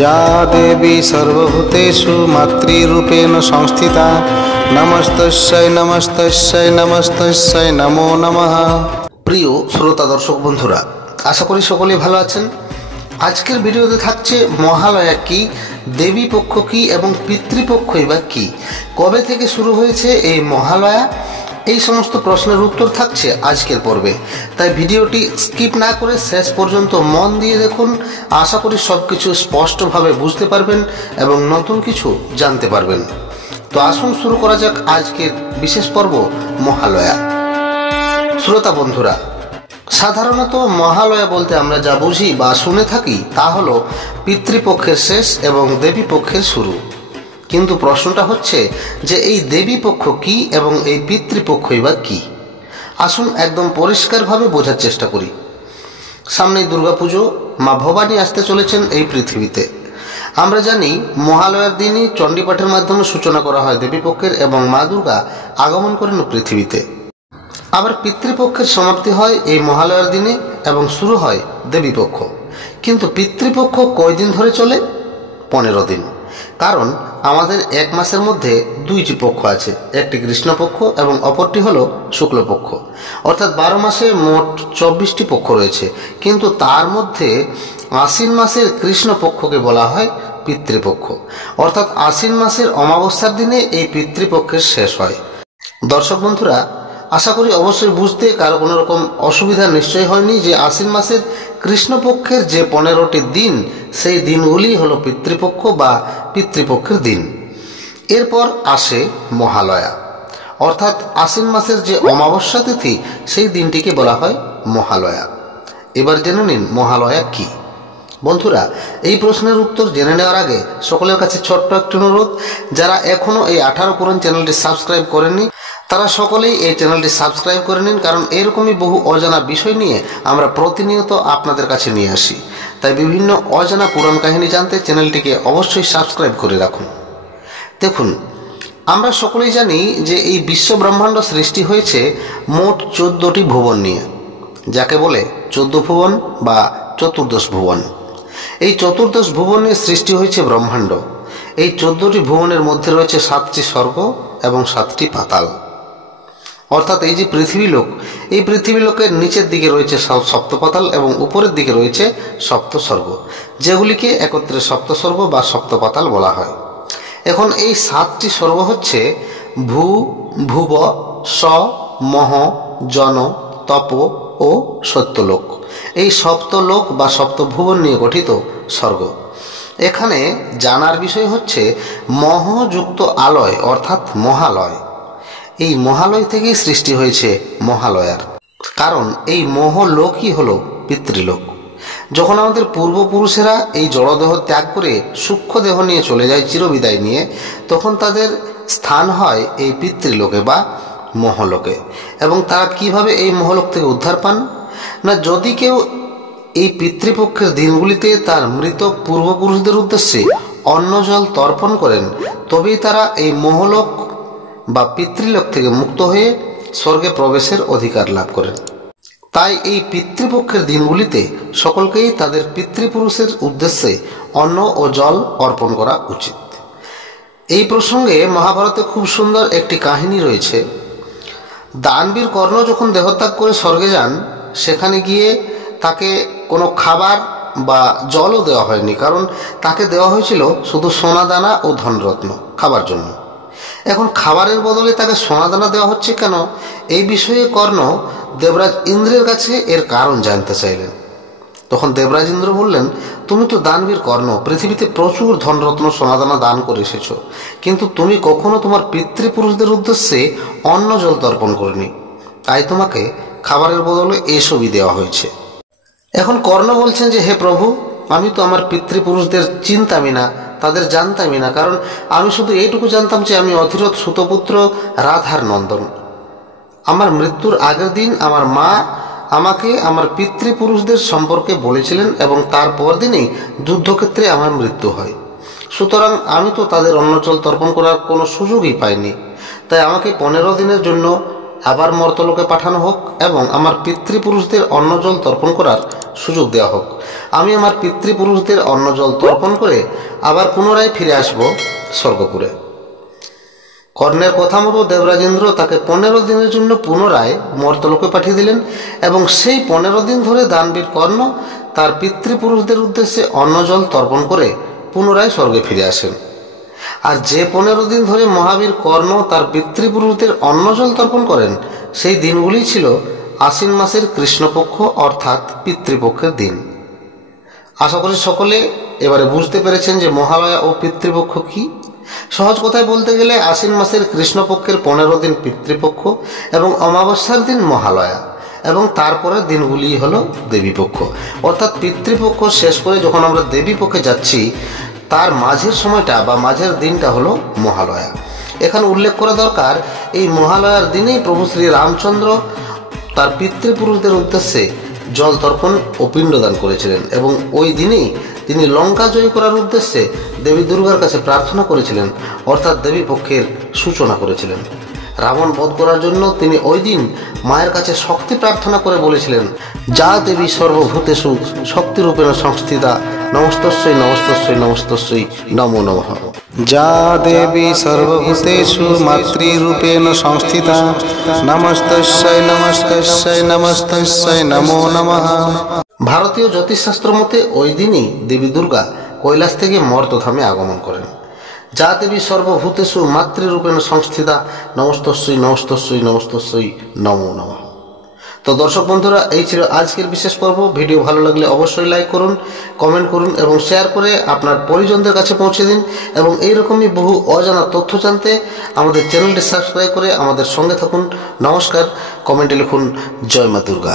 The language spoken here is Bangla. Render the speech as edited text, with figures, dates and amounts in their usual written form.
যা দেবী সর্বভূতেষু মাতৃরূপেণ সংস্থিতা নমস্তস্যৈ নমস্তস্যৈ নমস্তস্যৈ নমো নমঃ। প্রিয় শ্রোতা দর্শক বন্ধুরা, আশা করি সকলেই ভালো আছেন। আজকের ভিডিওতে থাকছে মহালয়া কি, দেবী পক্ষ কি এবং পিতৃপক্ষই বা কি, কবে থেকে শুরু হয়েছে এই মহালয়া, এই সমস্ত প্রশ্নের উত্তর থাকছে আজকের পর্বে। তাই ভিডিওটি স্কিপ না করে শেষ পর্যন্ত মন দিয়ে দেখুন। আশা করি সব কিছু স্পষ্টভাবে বুঝতে পারবেন এবং নতুন কিছু জানতে পারবেন। তো আসুন শুরু করা যাক আজকের বিশেষ পর্ব মহালয়া। শ্রোতা বন্ধুরা, সাধারণত মহালয়া বলতে আমরা যা বুঝি বা শুনে থাকি তা হলো পিতৃপক্ষের শেষ এবং দেবী পক্ষের শুরু। কিন্তু প্রশ্নটা হচ্ছে যে এই দেবী পক্ষ কি এবং এই পিতৃপক্ষই বা কি। আসুন একদম পরিষ্কারভাবে বোঝার চেষ্টা করি। সামনে দুর্গাপুজো, মা ভবানী আসতে চলেছেন এই পৃথিবীতে। আমরা জানি মহালয়ার দিনই চণ্ডীপাঠের মাধ্যমে সূচনা করা হয় দেবীপক্ষের এবং মা দুর্গা আগমন করেন পৃথিবীতে। আবার পিতৃপক্ষের সমাপ্তি হয় এই মহালয়ার দিনে এবং শুরু হয় দেবীপক্ষ। কিন্তু পিতৃপক্ষ কয়দিন ধরে চলে? 15 দিন। কারণ আমাদের এক মাসের মধ্যে দুইটি পক্ষ আছে, একটি কৃষ্ণপক্ষ এবং অপরটি হলো শুক্লপক্ষ। অর্থাৎ 12 মাসে মোট 24টি পক্ষ রয়েছে, কিন্তু তার মধ্যে আশ্বিন মাসের কৃষ্ণপক্ষকে বলা হয় পিতৃপক্ষ। অর্থাৎ আশ্বিন মাসের অমাবস্যার দিনে এই পিতৃপক্ষের শেষ হয়। দর্শক বন্ধুরা, আশা করি অবশ্যই বুঝতে কারো কোনো রকম অসুবিধা নিশ্চয় হয়নি যে আশ্বিন মাসের কৃষ্ণপক্ষের যে 15টি দিন, সেই দিনগুলি হলো পিতৃপক্ষ বা পিতৃপক্ষের দিন। এরপর আসে মহালয়া, অর্থাৎ আশ্বিন মাসের যে অমাবস্যা তিথি, সেই দিনটিকে বলা হয় মহালয়া। এবার জেনে নিন মহালয়া কি। বন্ধুরা, এই প্রশ্নের উত্তর জেনে নেওয়ার আগে সকলের কাছে ছোট্ট একটি অনুরোধ, যারা এখনও এই 18 পুরাণ চ্যানেলটি সাবস্ক্রাইব করেননি তারা সকলেই এই চ্যানেলটি সাবস্ক্রাইব করে নিন। কারণ এরকমই বহু অজানা বিষয় নিয়ে আমরা প্রতিনিয়ত আপনাদের কাছে নিয়ে আসি। তাই বিভিন্ন অজানা পুরাণ কাহিনী জানতে চ্যানেলটিকে অবশ্যই সাবস্ক্রাইব করে রাখুন। দেখুন, আমরা সকলেই জানি যে এই বিশ্ব ব্রহ্মাণ্ড সৃষ্টি হয়েছে মোট 14টি ভুবন নিয়ে, যাকে বলে 14 ভুবন বা চতুর্দশ ভুবন। এই চতুর্দশ ভুবন নিয়ে সৃষ্টি হয়েছে ব্রহ্মাণ্ড। এই 14টি ভুবনের মধ্যে রয়েছে 7টি স্বর্গ এবং 7টি পাতাল। অর্থাৎ এই যে পৃথিবীলোক, এই পৃথিবীলোকের নিচের দিকে রয়েছে সপ্তপাতাল এবং উপরের দিকে রয়েছে সপ্তস্বর্গ, যেগুলিকে একত্রে সপ্তস্বর্গ বা সপ্তপাতাল বলা হয়। এখন এই 7টি স্বর্গ হচ্ছে ভূ, ভুব, স, মহ, জন, তপ ও সত্যলোক। এই সপ্তলোক বা সপ্তভুবন নিয়ে গঠিত স্বর্গ। এখানে জানার বিষয় হচ্ছে মহযুক্ত আলয় অর্থাৎ মহালয়। এই মহালয় থেকেই সৃষ্টি হয়েছে মহালয়ার। কারণ এই মহলোকই হলো পিতৃলোক। যখন আমাদের পূর্বপুরুষেরা এই জড়দেহ ত্যাগ করে সূক্ষ্ম দেহ নিয়ে চলে যায় চিরবিদায় নিয়ে, তখন তাদের স্থান হয় এই পিতৃলোকে বা মহলোকে। এবং তারা কিভাবে এই মহলোক থেকে উদ্ধার পান না, যদি কেউ এই পিতৃপক্ষের দিনগুলিতে তার মৃত পূর্বপুরুষদের উদ্দেশ্যে অন্ন জল তর্পণ করেন, তবেই তারা এই মহলোক বা পিতৃলোক থেকে মুক্ত হয়ে স্বর্গে প্রবেশের অধিকার লাভ করেন। তাই এই পিতৃপক্ষের দিনগুলিতে সকলকেই তাদের পিতৃপুরুষের উদ্দেশ্যে অন্ন ও জল অর্পণ করা উচিত। এই প্রসঙ্গে মহাভারতে খুব সুন্দর একটি কাহিনী রয়েছে। দানবীর কর্ণ যখন দেহত্যাগ করে স্বর্গে যান, সেখানে গিয়ে তাকে কোনো খাবার বা জলও দেওয়া হয়নি, কারণ তাকে দেওয়া হয়েছিল শুধু সোনাদানা ও ধনরত্ন খাবার জন্য। এখন খাবারের বদলে তাকে সোনাদানা দেওয়া হচ্ছে কেন, এই বিষয়ে কর্ণ দেবরাজ ইন্দ্রের কাছে এর কারণ জানতে চাইলেন। তখন দেবরাজ ইন্দ্র বললেন, তুমি তো দানবীর কর্ণ, পৃথিবীতে প্রচুর ধনরত্ন সোনাদানা দান করে এসেছো, কিন্তু তুমি কখনো তোমার পিতৃপুরুষদের উদ্দেশ্যে অন্ন জল তর্পণ করনি, তাই তোমাকে খাবারের বদলে এসবই দেওয়া হয়েছে। এখন কর্ণ বলছেন যে, হে প্রভু, আমি তো আমার পিতৃপুরুষদের চিনতামই না, তাদের জানতামই না, কারণ আমি শুধু এইটুকু জানতাম যে আমি অধিরথ সুতপুত্র রাধার নন্দন। আমার মৃত্যুর আগের দিন আমার মা আমাকে আমার পিতৃপুরুষদের সম্পর্কে বলেছিলেন এবং তারপর দিনেই যুদ্ধক্ষেত্রে আমার মৃত্যু হয়। সুতরাং আমি তো তাদের অন্ন জল তর্পণ করার কোনো সুযোগই পাইনি। তাই আমাকে 15 দিনের জন্য আবার মর্তলোকে পাঠানো হোক এবং আমার পিতৃপুরুষদের অন্নজল তর্পণ করার সুযোগ দেওয়া হোক। আমি আমার পিতৃপুরুষদের অন্নজল তর্পণ করে আবার পুনরায় ফিরে আসব স্বর্গপুরে। কর্ণের কথা মতো দেবরাজেন্দ্র তাকে 15 দিনের জন্য পুনরায় মর্তলোকে পাঠিয়ে দিলেন এবং সেই 15 দিন ধরে দানবীর কর্ণ তার পিতৃপুরুষদের উদ্দেশ্যে অন্নজল তর্পণ করে পুনরায় স্বর্গে ফিরে আসেন। আর যে 15 দিন ধরে মহাবীর কর্ণ তার পিতৃপুরুষদের অন্নজল তর্পণ করেন সেই দিনগুলি ছিল আশ্বিন মাসের কৃষ্ণপক্ষ অর্থাৎ পিতৃপক্ষের দিন। আশা করি সকলে এবারে বুঝতে পেরেছেন যে মহালয়া ও পিতৃপক্ষ কি। সহজ কথায় বলতে গেলে আশ্বিন মাসের কৃষ্ণপক্ষের 15 দিন পিতৃপক্ষ এবং অমাবস্যার দিন মহালয়া এবং তারপরের দিনগুলি হলো দেবীপক্ষ। অর্থাৎ পিতৃপক্ষ শেষ করে যখন আমরা দেবীপক্ষে যাচ্ছি তার মাঝের সময়টা বা মাঝের দিনটা হলো মহালয়া। এখানে উল্লেখ করা দরকার, এই মহালয়ার দিনেই প্রভু শ্রী রামচন্দ্র তার পিতৃপুরুষদের উদ্দেশ্যে জল তর্পণ ও পিণ্ডদান করেছিলেন এবং ওই দিনেই তিনি লঙ্কা জয় করার উদ্দেশ্যে দেবী দুর্গার কাছে প্রার্থনা করেছিলেন, অর্থাৎ দেবী পক্ষের সূচনা করেছিলেন। রাবণ বধ করার জন্য তিনি ওই দিন মায়ের কাছে শক্তি প্রার্থনা করে বলেছিলেন, যা দেবী সর্বভূতেষু শক্তিরূপেণ সংস্থিতা নমস্তস্যৈ নমস্তস্যৈ নমস্তস্যৈ নমো নমঃ। যা দেবী সর্বভূতেষু মাতৃরূপেণ সংস্থিতা নমস্তস্যৈ নমস্তস্যৈ নমস্তস্যৈ নমো নমঃ। ভারতীয় জ্যোতিষশাস্ত্র মতে ওই দিনই দেবী দুর্গা কৈলাস থেকে মর্তধামে আগমন করেন। যা দেবী সর্বভূতেষু মাতৃরূপেণ সংস্থিতা নমস্তস্যৈ নমস্তস্যৈ নমস্তস্যৈ নমো নমঃ। তো দর্শক বন্ধুরা, এই ছিল আজকের বিশেষ পর্ব। ভিডিও ভালো লাগলে অবশ্যই লাইক করুন, কমেন্ট করুন এবং শেয়ার করে আপনার পরিজনদের কাছে পৌঁছে দিন এবং এইরকমই বহু অজানা তথ্য জানতে আমাদের চ্যানেলটি সাবস্ক্রাইব করে আমাদের সঙ্গে থাকুন। নমস্কার। কমেন্টে লিখুন জয় মা দুর্গা।